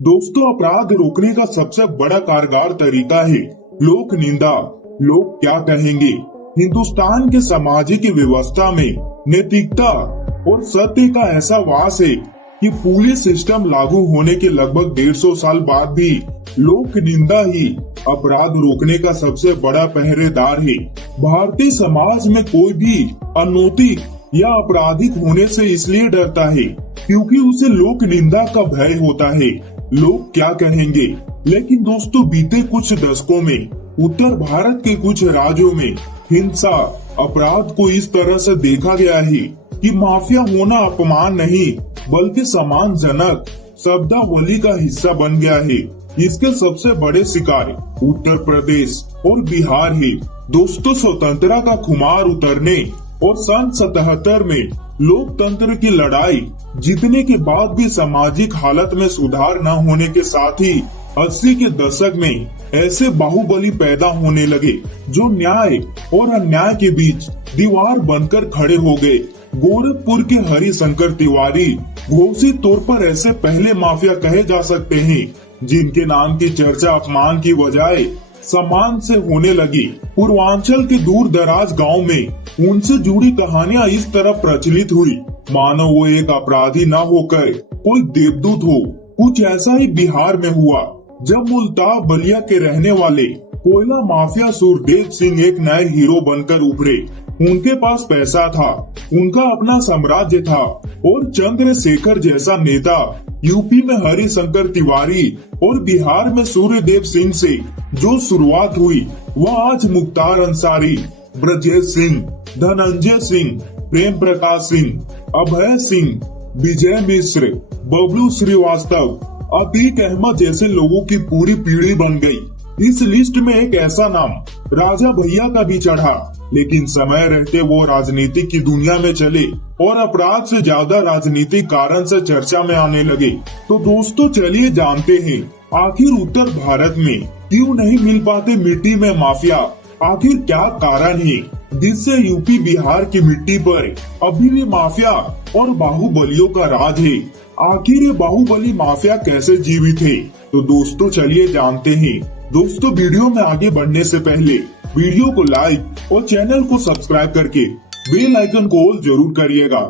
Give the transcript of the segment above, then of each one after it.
दोस्तों, अपराध रोकने का सबसे बड़ा कारगर तरीका है लोक निंदा। लोग क्या कहेंगे। हिंदुस्तान के सामाजिक व्यवस्था में नैतिकता और सत्य का ऐसा वास है कि पुलिस सिस्टम लागू होने के लगभग 150 साल बाद भी लोक निंदा ही अपराध रोकने का सबसे बड़ा पहरेदार है। भारतीय समाज में कोई भी अनैतिक या आपराधिक होने से इसलिए डरता है क्योंकि उसे लोक निंदा का भय होता है। लोग क्या कहेंगे। लेकिन दोस्तों, बीते कुछ दशकों में उत्तर भारत के कुछ राज्यों में हिंसा अपराध को इस तरह से देखा गया है कि माफिया होना अपमान नहीं बल्कि सम्मानजनक शब्दावली का हिस्सा बन गया है। इसके सबसे बड़े शिकार उत्तर प्रदेश और बिहार है। दोस्तों, स्वतंत्रता का खुमार उतरने और सन 77 में लोकतंत्र की लड़ाई जीतने के बाद भी सामाजिक हालत में सुधार न होने के साथ ही 80 के दशक में ऐसे बाहुबली पैदा होने लगे जो न्याय और अन्याय के बीच दीवार बनकर खड़े हो गए। गोरखपुर के हरिशंकर तिवारी घोषित तौर पर ऐसे पहले माफिया कहे जा सकते हैं जिनके नाम की चर्चा अपमान की बजाय सम्मान से होने लगी। पूर्वांचल के दूर दराज गाँव में उनसे जुड़ी कहानियां इस तरह प्रचलित हुई मानो वो एक अपराधी न होकर कोई देवदूत हो। कुछ ऐसा ही बिहार में हुआ जब मुल्तान बलिया के रहने वाले कोयला माफिया सुरदेव सिंह एक नए हीरो बनकर उभरे। उनके पास पैसा था, उनका अपना साम्राज्य था और चंद्रशेखर जैसा नेता। यूपी में हरिशंकर तिवारी और बिहार में सूर्यदेव सिंह से जो शुरुआत हुई वह आज मुख्तार अंसारी, ब्रजेश सिंह, धनंजय सिंह, प्रेम प्रकाश सिंह, अभय सिंह, विजय मिश्र, बबलू श्रीवास्तव, अतीक अहमद जैसे लोगों की पूरी पीढ़ी बन गई। इस लिस्ट में एक ऐसा नाम राजा भैया का भी चढ़ा, लेकिन समय रहते वो राजनीति की दुनिया में चले और अपराध से ज्यादा राजनीतिक कारण से चर्चा में आने लगे। तो दोस्तों, चलिए जानते हैं आखिर उत्तर भारत में क्यों नहीं मिल पाते मिट्टी में माफिया। आखिर क्या कारण है जिससे यूपी बिहार की मिट्टी पर अभी भी माफिया और बाहुबलियों का राज है। आखिर ये बाहुबली माफिया कैसे जीवित है, तो दोस्तों चलिए जानते हैं। दोस्तों, वीडियो में आगे बढ़ने से पहले वीडियो को लाइक और चैनल को सब्सक्राइब करके बेल आइकन को ऑल जरूर करिएगा।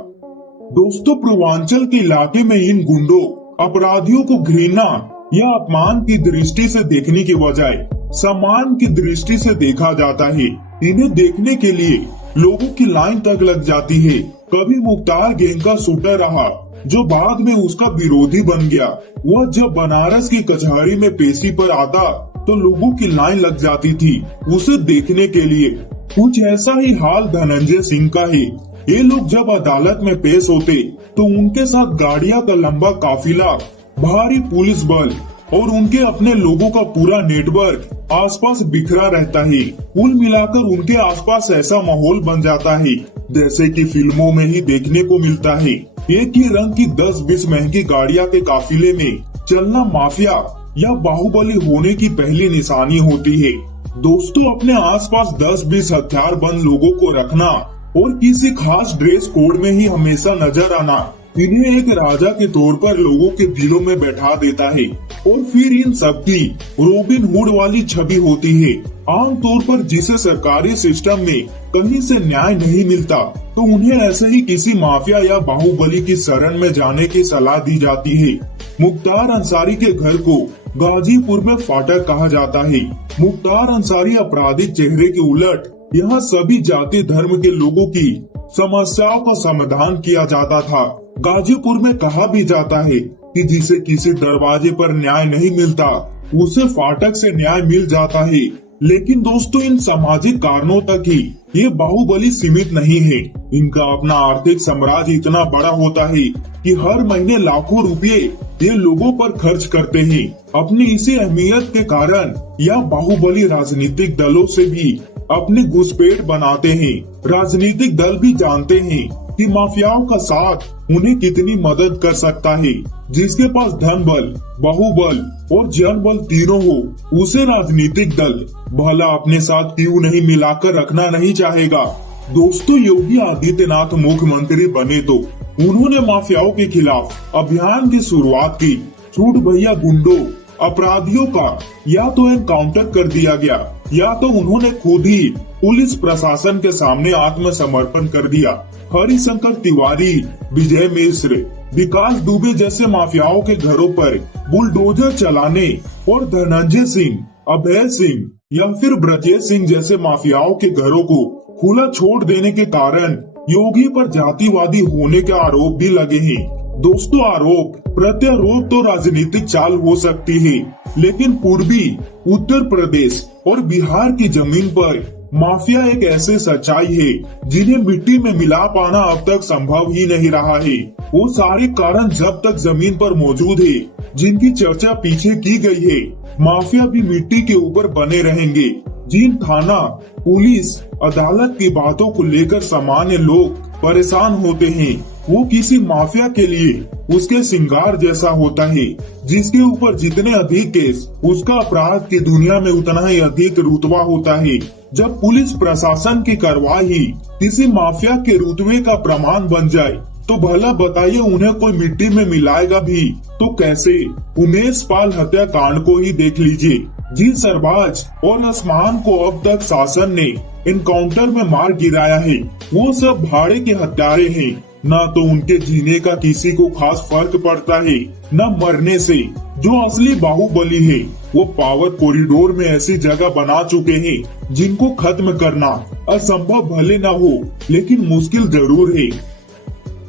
दोस्तों, पूर्वांचल के इलाके में इन गुंडों अपराधियों को घृणा या अपमान की दृष्टि से देखने के बजाय सम्मान की दृष्टि से देखा जाता है। इन्हें देखने के लिए लोगों की लाइन तक लग जाती है। कभी मुख्तार गैंग का शूटर रहा जो बाद में उसका विरोधी बन गया। वह जब बनारस की कचहरी में पेशी पर आता तो लोगों की लाइन लग जाती थी उसे देखने के लिए। कुछ ऐसा ही हाल धनंजय सिंह का है। ये लोग जब अदालत में पेश होते तो उनके साथ गाड़ियां का लंबा काफिला, भारी पुलिस बल और उनके अपने लोगों का पूरा नेटवर्क आसपास बिखरा रहता है। कुल मिलाकर उनके आसपास ऐसा माहौल बन जाता है जैसे कि फिल्मों में ही देखने को मिलता है। एक ही रंग की 10-20 महंगी गाड़ियां के काफिले में चलना माफिया या बाहुबली होने की पहली निशानी होती है। दोस्तों, अपने आसपास 10-20 हथियार बंद लोगों को रखना और किसी खास ड्रेस कोड में ही हमेशा नजर आना इन्हें एक राजा के तौर पर लोगों के दिलों में बैठा देता है। और फिर इन सब की रॉबिन हुड वाली छवि होती है। आम तौर पर जिसे सरकारी सिस्टम में कहीं से न्याय नहीं मिलता तो उन्हें ऐसे ही किसी माफिया या बाहुबली की शरण में जाने की सलाह दी जाती है। मुख्तार अंसारी के घर को गाजीपुर में फाटक कहा जाता है। मुख्तार अंसारी आपराधिक चेहरे के उलट यहाँ सभी जाति धर्म के लोगों की समस्याओं का समाधान किया जाता था। गाजीपुर में कहा भी जाता है कि जिसे किसी दरवाजे पर न्याय नहीं मिलता उसे फाटक से न्याय मिल जाता है। लेकिन दोस्तों, इन सामाजिक कारणों तक ही ये बाहुबली सीमित नहीं है। इनका अपना आर्थिक साम्राज्य इतना बड़ा होता है कि हर महीने लाखों रुपए ये लोगों पर खर्च करते हैं। अपनी इसी अहमियत के कारण यह बाहुबली राजनीतिक दलों से भी अपने घुसपैठ बनाते हैं। राजनीतिक दल भी जानते हैं कि माफियाओं का साथ उन्हें कितनी मदद कर सकता है। जिसके पास धन बल, बाहुबल और जन बल तीनों हो उसे राजनीतिक दल भला अपने साथ क्यों नहीं मिलाकर रखना नहीं चाहेगा। दोस्तों, योगी आदित्यनाथ मुख्यमंत्री बने तो उन्होंने माफियाओं के खिलाफ अभियान की शुरुआत की। छूट भैया गुंडों अपराधियों का या तो एनकाउंटर कर दिया गया या तो उन्होंने खुद ही पुलिस प्रशासन के सामने आत्मसमर्पण कर दिया। हरिशंकर तिवारी, विजय मिश्र, विकास दुबे जैसे माफियाओं के घरों पर बुलडोजर चलाने और धनंजय सिंह, अभय सिंह या फिर ब्रजेश सिंह जैसे माफियाओं के घरों को खुला छोड़ देने के कारण योगी पर जातिवादी होने के आरोप भी लगे हैं। दोस्तों, आरोप प्रत्यारोप तो राजनीतिक चाल हो सकती है, लेकिन पूर्वी उत्तर प्रदेश और बिहार की जमीन पर माफिया एक ऐसे सच्चाई है जिन्हें मिट्टी में मिला पाना अब तक संभव ही नहीं रहा है। वो सारे कारण जब तक जमीन पर मौजूद है, जिनकी चर्चा पीछे की गई है, माफिया भी मिट्टी के ऊपर बने रहेंगे। जिन थाना, पुलिस, अदालत की बातों को लेकर सामान्य लोग परेशान होते हैं, वो किसी माफिया के लिए उसके सिंगार जैसा होता है, जिसके ऊपर जितने अधिक केस, उसका अपराध की दुनिया में उतना ही अधिक रुतबा होता है। जब पुलिस प्रशासन की कार्रवाई किसी माफिया के रुतबे का प्रमाण बन जाए, तो भला बताइए उन्हें कोई मिट्टी में मिलाएगा भी तो कैसे? उमेश पाल हत्याकांड को ही देख लीजिए। जिन सरबाज और आसमान को अब तक शासन ने एनकाउंटर में मार गिराया है, वो सब भाड़े के हत्यारे हैं। न तो उनके जीने का किसी को खास फर्क पड़ता है, न मरने से। जो असली बाहुबली है, वो पावर कॉरिडोर में ऐसी जगह बना चुके हैं जिनको खत्म करना असंभव भले न हो, लेकिन मुश्किल जरूर है।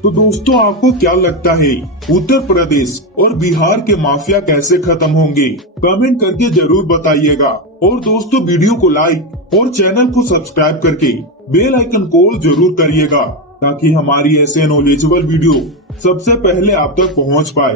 तो दोस्तों, आपको क्या लगता है, उत्तर प्रदेश और बिहार के माफिया कैसे खत्म होंगे? कमेंट करके जरूर बताइएगा। और दोस्तों, वीडियो को लाइक और चैनल को सब्सक्राइब करके बेल आइकन को जरूर करिएगा, ताकि हमारी ऐसे नॉलेजेबल वीडियो सबसे पहले आप तक पहुंच पाए।